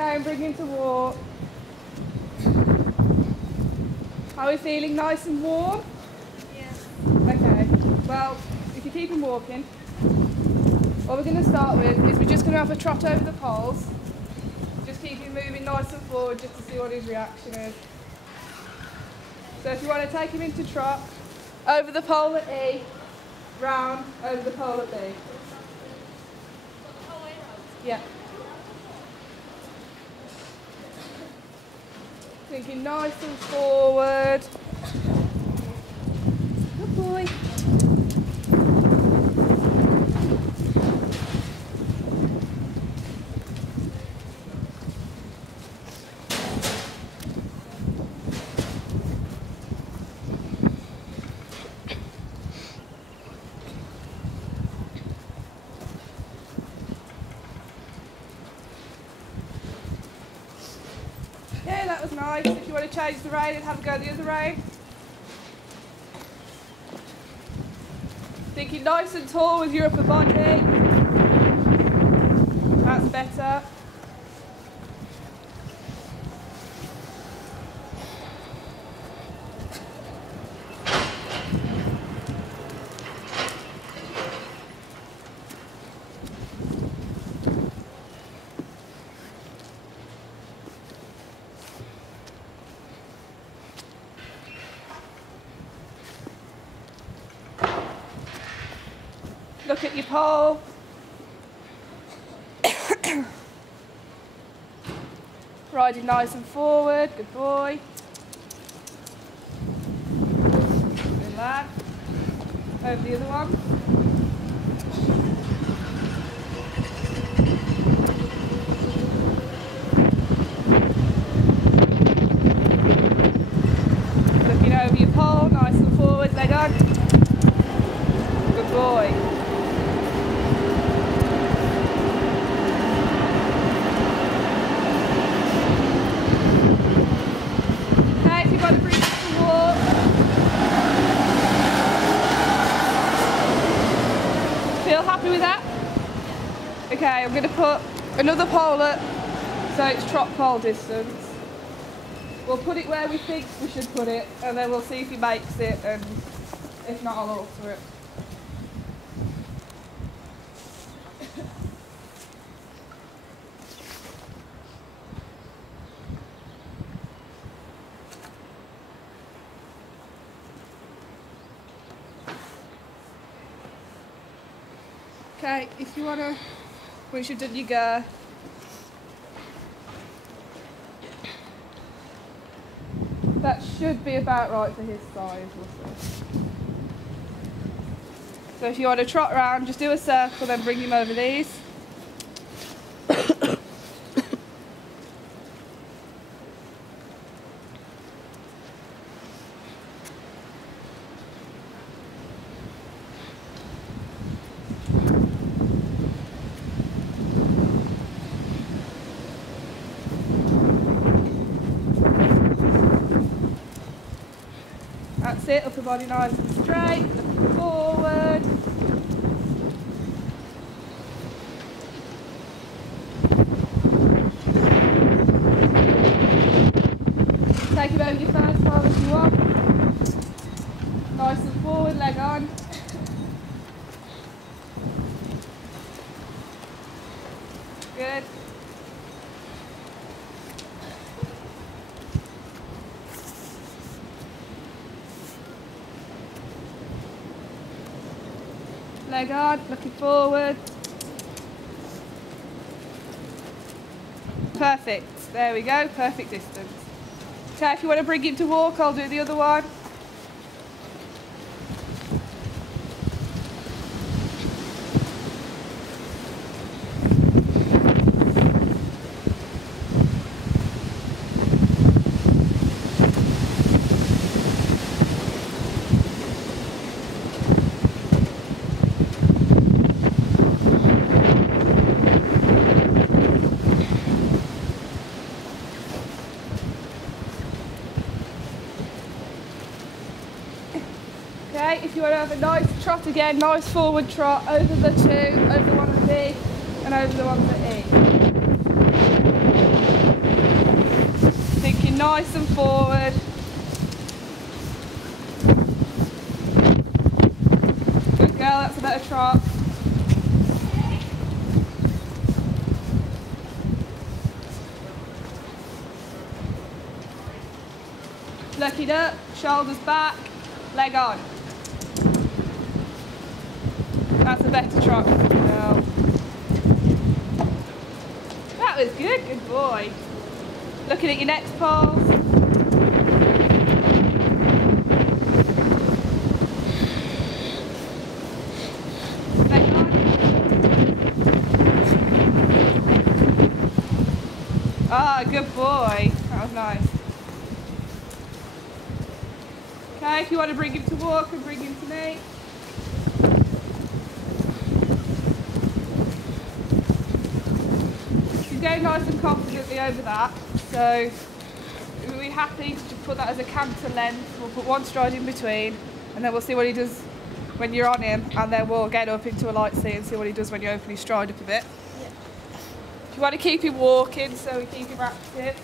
Okay, and bring him to walk. Are we feeling nice and warm? Yes. Okay, well, if you keep him walking, what we're going to start with is we're just going to have a trot over the poles. Just keep him moving nice and forward just to see what his reaction is. So if you want to take him into trot, over the pole at E, round, over the pole at B. Yeah. Thinking nice and forward. Good boy. Yeah, that was nice. If you want to change the rein and have a go the other rein. Thinking nice and tall with your upper body. That's better. Look at your pole. Riding nice and forward, good boy. Relax. Over the other one. Looking over your pole, nice and forward, leg on. Good boy. Feel happy with that? Okay, I'm going to put another pole up so it's trot pole distance. We'll put it where we think we should put it and then we'll see if he makes it, and if not I'll alter it. Okay, if you want to, once you've done your go, that should be about right for his size, we'll see. So if you want to trot around, just do a circle, then bring him over these. That's it, upper body nice and straight, looking forward. Take him over your first pole if you want. Nice and forward, leg on. Good. Leg on, looking forward. Perfect. There we go, perfect distance. Okay, if you want to bring him to walk, I'll do the other one. Okay, if you want to have a nice trot again, nice forward trot over the two, over the one at B and over the one at E. nice and forward. Good girl, that's a better trot. Look it up, shoulders back, leg on. That's a better trot. Girl. That was good, good boy. Looking at your next pulse. Leg on. Ah, good boy. That was nice. Okay, if you want to bring him to walk and bring him to me. He's going nice and confidently over that, so we'll be happy to put that as a canter length. We'll put one stride in between, and then we'll see what he does when you're on him, and then we'll get up into a light seat and see what he does when you open his stride up a bit. Yeah. If you want to keep him walking, so we keep him active.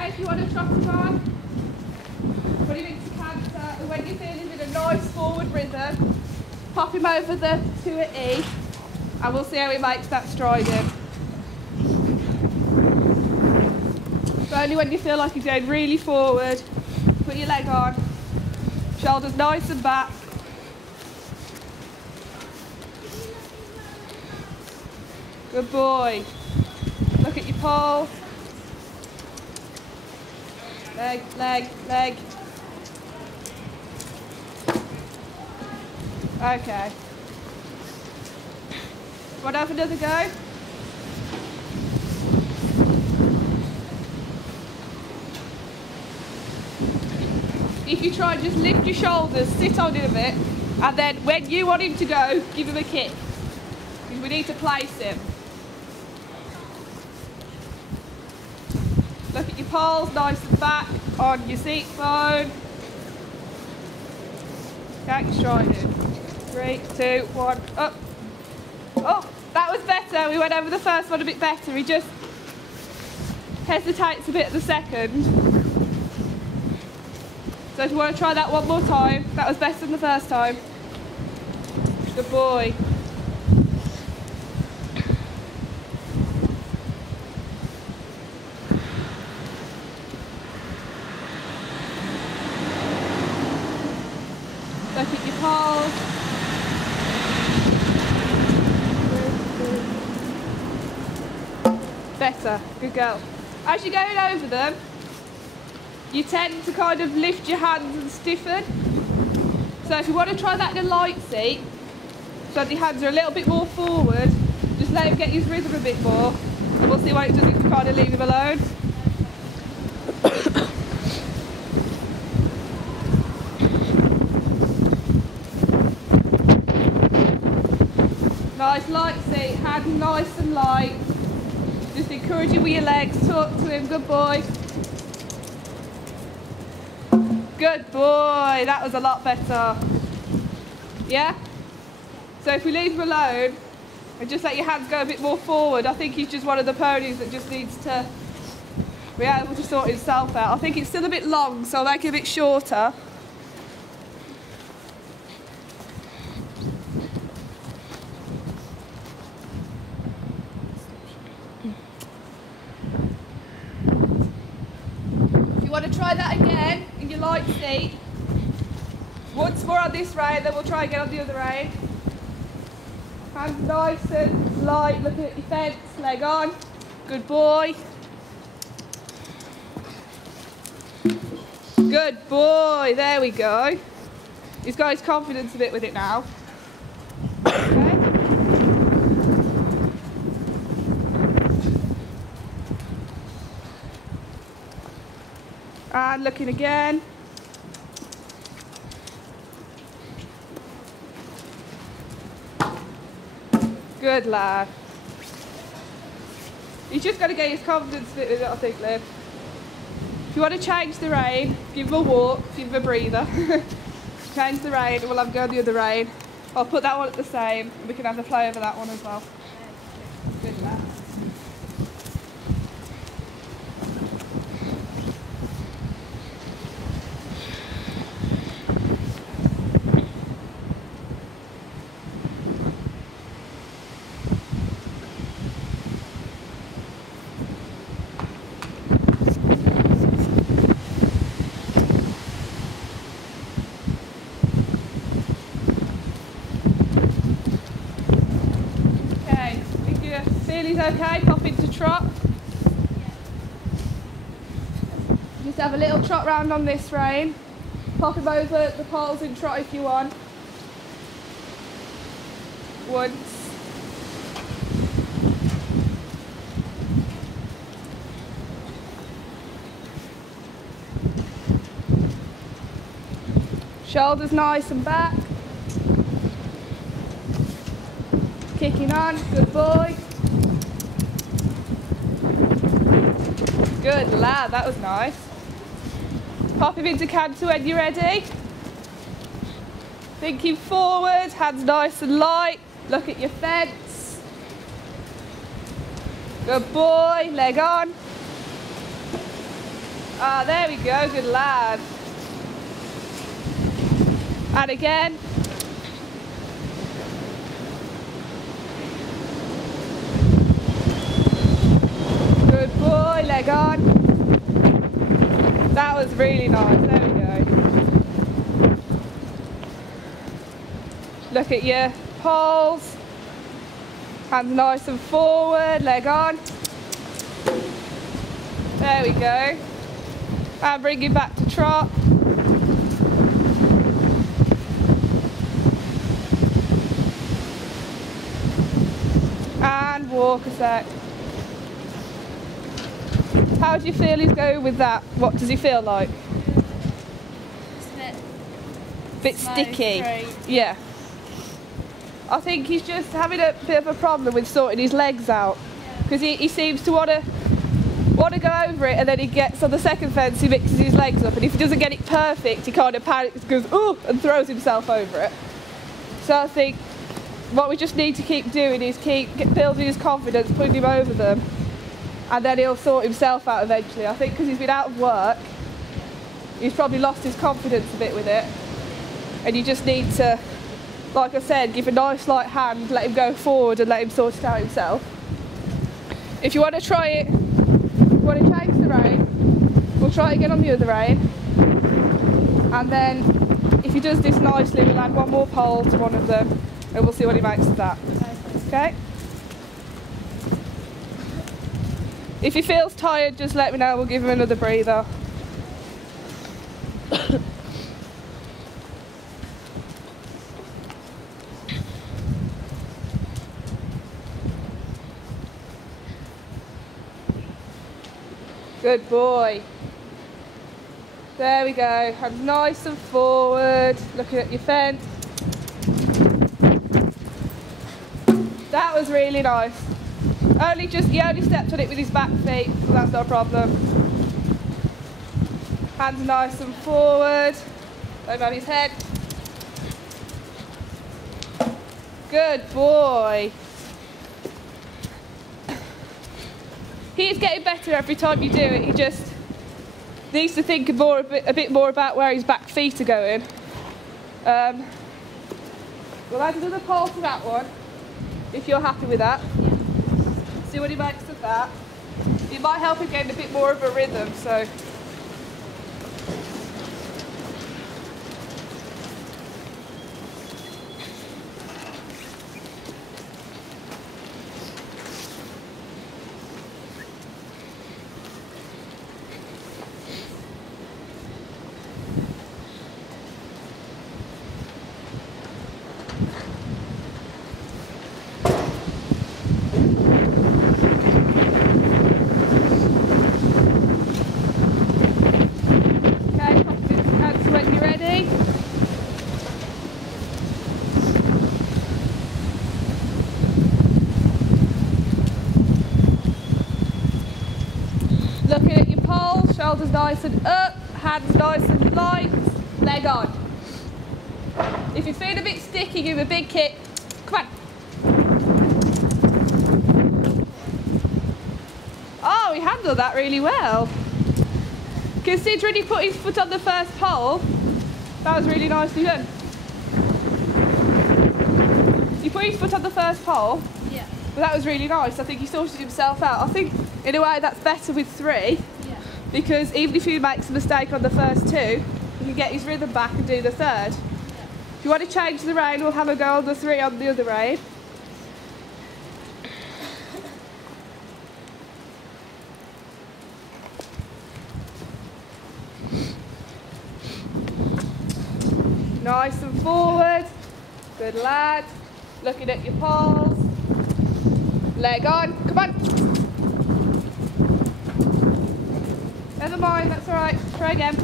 If you want to trot him on, put him into canter, and when you feel him in a nice forward rhythm, pop him over the 2 at E, and we'll see how he makes that stride in. But only when you feel like he's going really forward, put your leg on, shoulders nice and back. Good boy. Look at your pulse. Leg, leg, leg. Okay. Want to have another go? If you try, just lift your shoulders, sit on it a bit, and then when you want him to go, give him a kick. Because we need to place him. Look at your poles, nice and back on your seat bone. Get your stride in. 3, 2, 1, up. Oh, that was better. We went over the first one a bit better. He just hesitates a bit at the second. So if you want to try that one more time, that was better than the first time. Good boy. Look at your poles. Better, good girl. As you're going over them, you tend to kind of lift your hands and stiffen. So if you want to try that in a light seat, so that your hands are a little bit more forward, just let him get his rhythm a bit more, and we'll see what it does if you kind of leave him alone. Nice light seat, hand nice and light. Just encourage him with your legs, talk to him, good boy. Good boy, that was a lot better. Yeah? So if we leave him alone and just let your hands go a bit more forward, I think he's just one of the ponies that just needs to be able to sort himself out. I think it's still a bit long, so I'll make it a bit shorter. You want to try that again in your light seat. Once more on this rein, then we'll try again on the other rein. Hands nice and light, looking at your fence, leg on. Good boy. Good boy, there we go. He's got his confidence a bit with it now. Okay. And looking again. Good lad. He's just got to get his confidence fit with it, I think, Liv. If you want to change the rein, give him a walk, give him a breather. Change the rein, and we'll have a go on the other rein. I'll put that one at the same, and we can have a play over that one as well. Good lad. He's okay, pop into trot. Just have a little trot round on this rein. Pop him over the poles and trot if you want. Once. Shoulders nice and back. Kicking on, good boy. Good lad, that was nice. Pop him into canter when you're ready. Thinking forward, hands nice and light. Look at your fence. Good boy, leg on. Ah, there we go, good lad. And again. Good boy, leg on. That was really nice, there we go. Look at your poles. Hands nice and forward, leg on. There we go. And bring him back to trot. And walk a sec. How do you feel he's going with that? What does he feel like? It's a bit sticky. Yeah. I think he's just having a bit of a problem with sorting his legs out. Because he seems to want to go over it, and then he gets on the second fence, he mixes his legs up, and if he doesn't get it perfect, he kind of panics, goes, ooh, and throws himself over it. So I think what we just need to keep doing is keep building his confidence, putting him over them, and then he'll sort himself out eventually. I think because he's been out of work, he's probably lost his confidence a bit with it, and you just need to, like I said, give a nice light hand, let him go forward and let him sort it out himself. If you want to try it, want to change the rein, we'll try it again on the other rein, and then if he does this nicely, we'll add one more pole to one of them, and we'll see what he makes of that. Okay? If he feels tired, just let me know, we'll give him another breather. Good boy. There we go. Hands nice and forward. Looking at your fence. That was really nice. He only stepped on it with his back feet, so that's not a problem. Hands nice and forward. Over his head. Good boy. He's getting better every time you do it. He just needs to think a bit more about where his back feet are going. We'll add another pole to that one, if you're happy with that. See what he makes of that. It might help him get a bit more of a rhythm, so. Arms nice and up, hands nice and light, leg on. If you feel a bit sticky, give him a big kick. Come on. Oh, he handled that really well. Considering he put his foot on the first pole, that was really nicely done. He put his foot on the first pole, Yeah. but that was really nice. I think he sorted himself out. I think in a way that's better with 3, Yeah. because even if he makes a mistake on the first 2, he can get his rhythm back and do the third. If you want to change the rein, we'll have a go on the 3 on the other rein. Nice and forward. Good lad. Looking at your poles. Leg on. Come on. Never mind, that's alright. Try again.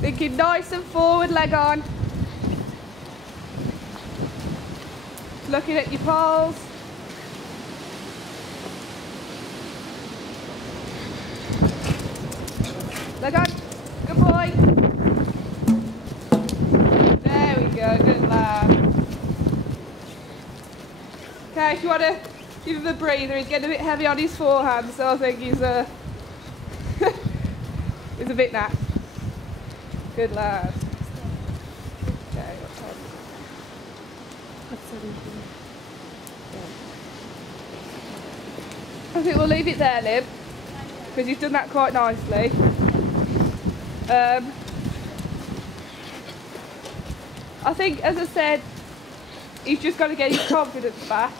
Thinking nice and forward, leg on. Looking at your poles. Leg on. Good boy. There we go, good lad. Okay, if you want to give him a breather, he's getting a bit heavy on his forehand, so I think he's he's a bit napped. Good lad. Okay, what's on? I think we'll leave it there, Lib, because you've done that quite nicely. I think, as I said, he's just got to get his confidence back.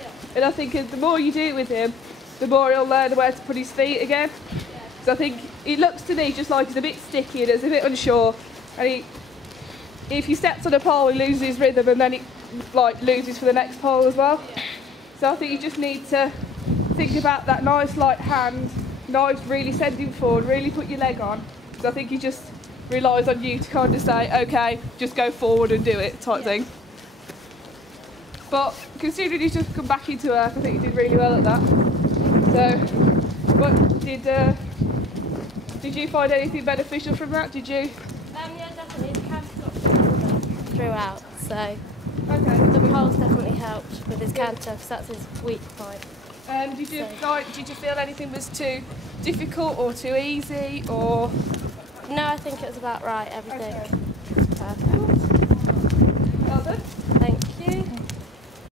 Yeah. And I think the more you do it with him, the more he'll learn where to put his feet again. Yeah. So I think it looks to me just like he's a bit sticky and he's a bit unsure. And if he steps on a pole, he loses his rhythm and then he loses for the next pole as well. Yeah. So I think you just need to think about that nice light hand, nice really send him forward, really put your leg on. So I think he just relies on you to kind of say, okay, just go forward and do it type thing. But considering he's just come back into work, I think he did really well at that. So, what did you find anything beneficial from that? Did you? Yeah, definitely. The canter got throughout, so Okay. the poles definitely helped with his canter because that's his weak point. Did you feel anything was too difficult or too easy or? No, I think it was about right. Everything. Okay. Perfect. Well done. Thank you.